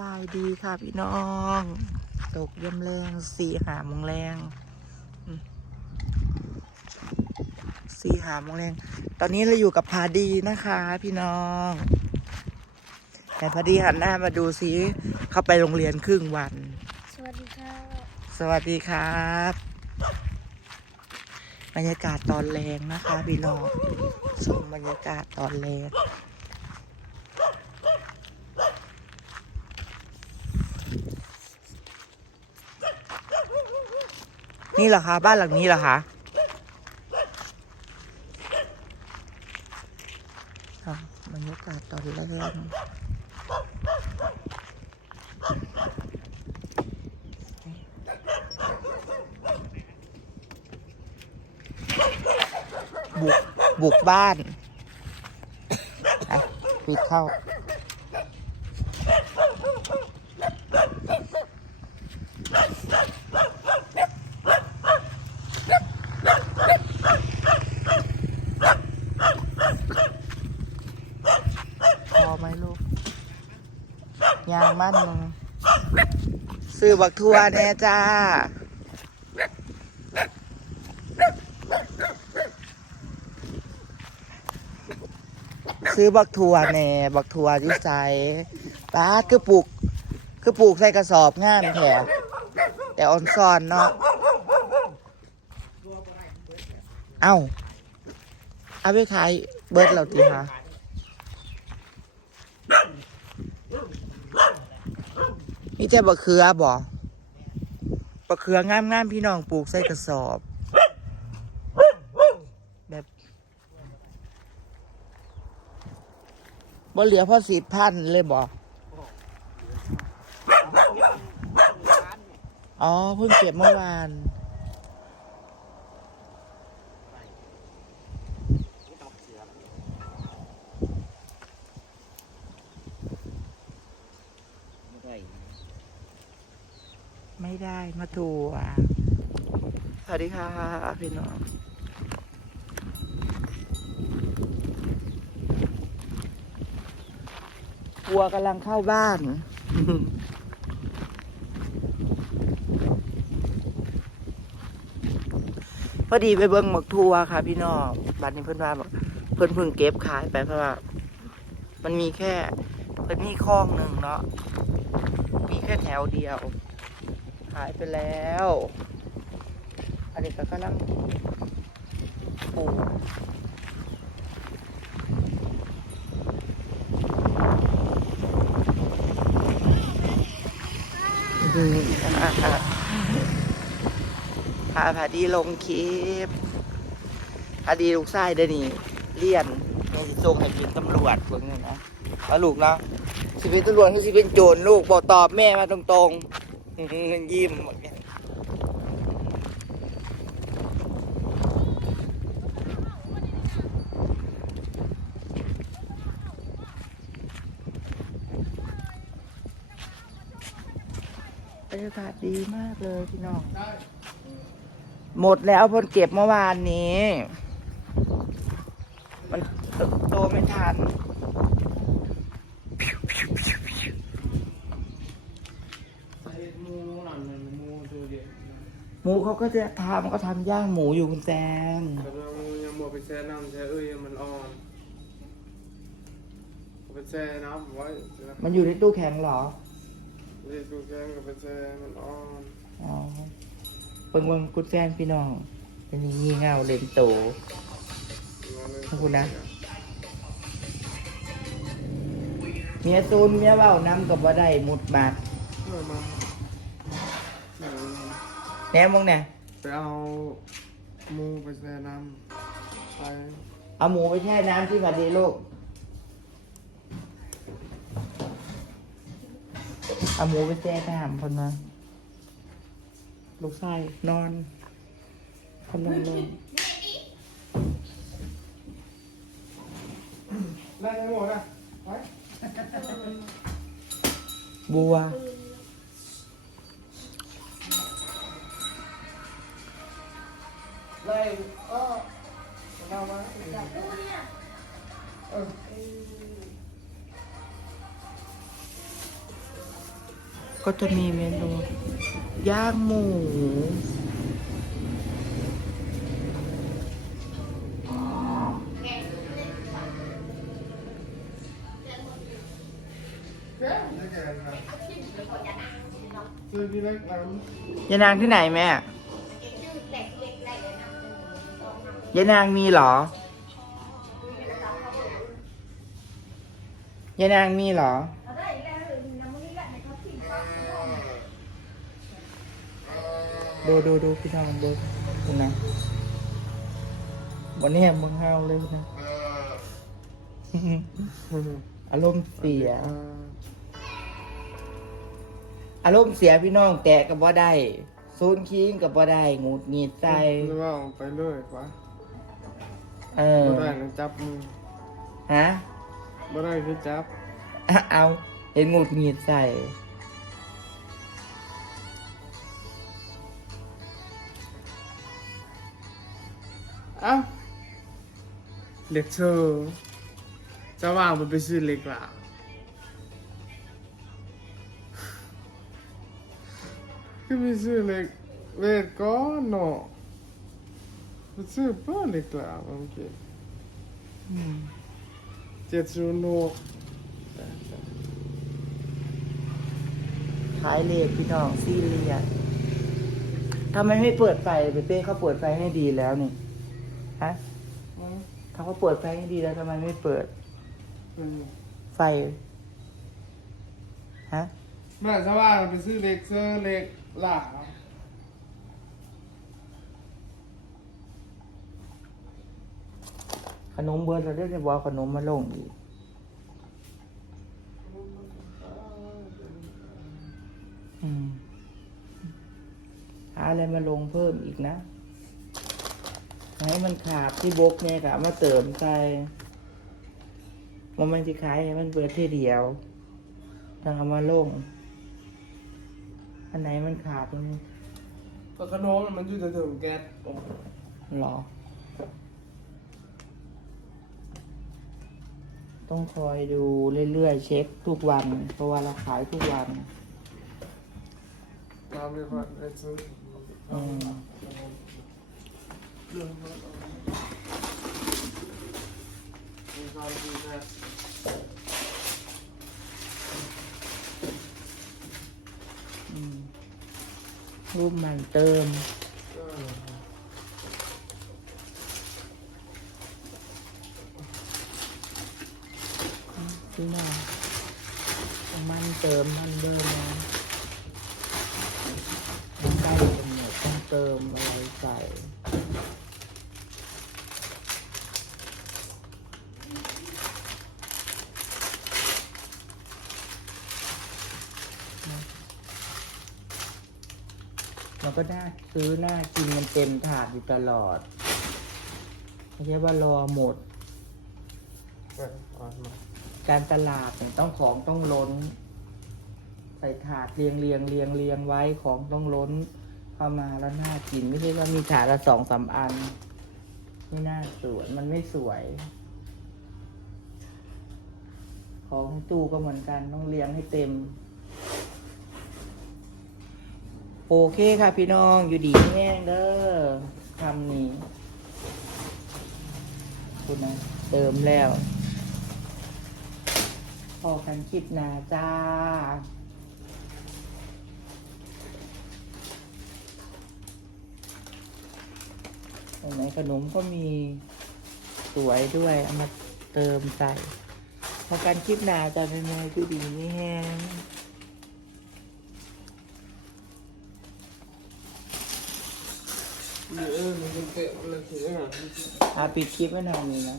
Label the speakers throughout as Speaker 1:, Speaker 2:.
Speaker 1: บายดีค่ะพี่น้อง ตกยามแรงสี่หาโมงแรงอืมสี่หาโมงแรง ตอนนี้เราอยู่กับพาดีนะคะ พี่น้องแต่พาดีหันหน้ามาดูซิเขาไปโรงเรียนครึ่งวัน
Speaker 2: สวัสดีค่ะ
Speaker 1: สวัสดีครับบรรยากาศตอนแรงนะคะ พี่น้องชมบรรยากาศตอนแรง นี่เหรอคะบ้านหลังนี้เหรอคะบรรยากาศตอนแรกบุก บุกบ้านปิดเข้า พอ ไหมลูกยางมั่นมึงซื้อบักทัวแน่จ้า ซื้อบักทัวแน่บักทัวที่ใส่ป้าคือปลูก คือปลูกใส่กระสอบงามแถวแต่ออนซอนเนาะเอ้าเอาไปขายเบิร์ดเราตีค่ะ มีแต่บะเขือบ่บะเขืองามงามๆพี่น้องปลูกใส่กระสอบ แบบบ่เหลือพ่อสีพันเลยบ่อ๋อเพิ่งเก็บเมื่อวาน ไม่ได้มาทัวร์สวัสดีค่ะพี่น้องวัวกำลังเข้าบ้าน พอดีไปเบิ้งหมกทัวร์ค่ะ พี่น้องบัดนี้เพื่อนว่าบอกเพื่อนเพิ่งเก็บขายไปเพราะว่า มันมีแค่เป็นมีคลองหนึ่งเนาะมีแค่แถวเดียว หายไปแล้วอันนี้ก็กำลังปลูกพาพาดีลงคลิปพาดีลูกไส้เดนี้เลี่ยนในสิส่งให้เป็นตำรวจพวกนี้นะลูกเนาะสิเป็นตำรวจคือสิเป็นโจรลูกบอกตอบแม่มาตรงๆ ยิ้มหมดเนี่ยบรรยากาศดีมากเลยพี่น้อง หมดแล้วพนเก็บเมื่อวานนี้ มันโตไม่ทัน
Speaker 3: มูนั่นน่ะมูตัวเดียว
Speaker 1: หมูเขาก็จะทำก็ทำย่างหมูอยู่คุณแซม
Speaker 3: แต่ว่ามูยังบอกไปแช่น้ำแช่เอ้ยมันอ่อนเอาไปแช่น้ำไว้นะ
Speaker 1: มันอยู่ในตู้แข็งเหรอ
Speaker 3: เรียกดูแกงกับไปแช่มันอ่อน
Speaker 1: อ๋อเบิ่งเบิ่งคุณแซมพี่น้องเป็นอย่างงี้เงาเล่นโตขอบคุณนะเมียซูนเมียเว้าน้ำกับว่าได้มุดบาด
Speaker 3: เออมาเออ
Speaker 1: แหนมมองเนี่ย
Speaker 3: ไปเอามูไปแช่น้ำไป
Speaker 1: เอาหมูไปแช่น้ำที่ผัดดีลูก เอาหมูไปแช่น้ำคนมาลูกชายนอนกำลังนอน
Speaker 3: ได้ทั้งหมดอะไป
Speaker 1: บัว
Speaker 3: ได้ก็เอามา
Speaker 2: ดูเนี่ย
Speaker 3: เออ
Speaker 1: ก็จะมีเมนูย่างหมู
Speaker 3: ซื้อที่เล็กน้
Speaker 1: ยายนางที่ไหนแม่ ยายนางมีเหรอยายนางมีเหรอ ดูดูดูพี่น้องดูดูนะวันนี้มึงห้าวเลยนะ อารมณ์เสีย
Speaker 3: อา
Speaker 1: รมณ์เสียพี่น้องแตะกับบ่ได้ซูนคิงกับบ่ได้งุดหงิดใจ
Speaker 3: หรือว่าเอาไปเลยว่า
Speaker 1: เออ
Speaker 3: บ่ได้นะจับมือ
Speaker 1: ฮะ
Speaker 3: บ่ได้คือจับ
Speaker 1: อะเอาเห็นหงุดหงิดใส่
Speaker 3: เอ้าเล็กเธอจะว่างมันไปซื้อเล็กล่ะคือไปซื้อเล็กเวทก้อนเนาะไป ซื้อเพื่อเล็กล่ะบางทีเจ็ดศูนย์หก
Speaker 1: ขายเลขพี่น้องซีเรียสทำไมไม่เปิดไฟเปเป้เขาเปิดไฟให้ดีแล้วนี่ฮะถ้าเขาเปิดไฟให้ดีแล้วทำไมไม่เปิด ไฟฮะ
Speaker 3: แม่จะว่างไปซื้อเล็กเสื้อเล็กล่ะ
Speaker 1: ขนมเบิร์ดเราได้จะบอกขนมมาลงอีกอืมหาอะไรมาลงเพิ่มอีกนะ ให้มันขาดที่บกเนี่ยกะมาเติมใส่มันมันจะขายให้มันเบิดที่เดียวต้องเอามาลง อันไหนมันขาดมัน
Speaker 3: ปากกระโนมมันอยู่แถวๆแก๊ส
Speaker 1: หรอ ต้องคอยดูเรื่อยๆ เช็คทุกวัน เพราะว่าเราขายทุกวัน
Speaker 3: น้ำไม่พอได้ซื้อ
Speaker 1: อืม
Speaker 3: เรื่องมันมีความดีนะ
Speaker 1: อืมรูปมันเติม
Speaker 3: ออ
Speaker 1: พี่น้องมันเติมมันเดิมนะมันได้กำหนดต้องเติมอะไรใส่มันก็น่าซื้อน่ากินมันเต็มถาดอยู่ตลอดไม่ใช่ว่ารอหมด
Speaker 3: เออเอามา
Speaker 1: การตลาดเนี่ยต้องของต้องล้น ใส่ถาดเรียงเรียงเรียงเรียงไว้ของต้องล้นเข้ามาแล้วน่ากินไม่ใช่ว่ามีถาดละสองสามอัน ไม่น่าสวยมันไม่สวย ของตู้ก็เหมือนกันต้องเรียงให้เต็ม โอเคค่ะพี่น้องอยู่ดีแห้งเด้อคำนี้คุณนะเติมแล้ว อกันคลิปหนาจ้าไหนขนมก็มีสวยด้วยเอามาเติมใส่พอกันคลิปหนาจะเป็นไงคือดีไม่แห้ง
Speaker 3: เออมันจะเตะมันเลยสิเออ
Speaker 1: อาปิดคลิปไว้หน่อยนึงนะ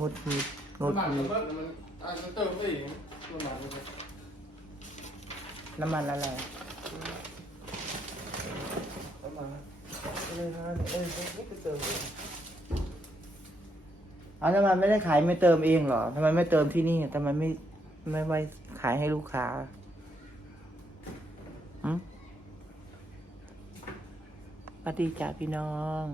Speaker 1: งดหงิดง
Speaker 3: น้ำ
Speaker 1: ด
Speaker 3: มัน
Speaker 1: หงิด
Speaker 3: มันมันอะมันเติมไปอีกน้ำมันมัน
Speaker 1: น้ำมันอะไร
Speaker 3: น้ำมันอะไรนะเอ้ยนี่ก็เติมเลย
Speaker 1: เอาน้ำมันไม่ได้ขายไม่เติมเองเหรอทำไมไม่เติมที่นี่ทำไมไม่ไม่ไว้ขายให้ลูกค้าอืมปฏิจจาพี่น้อง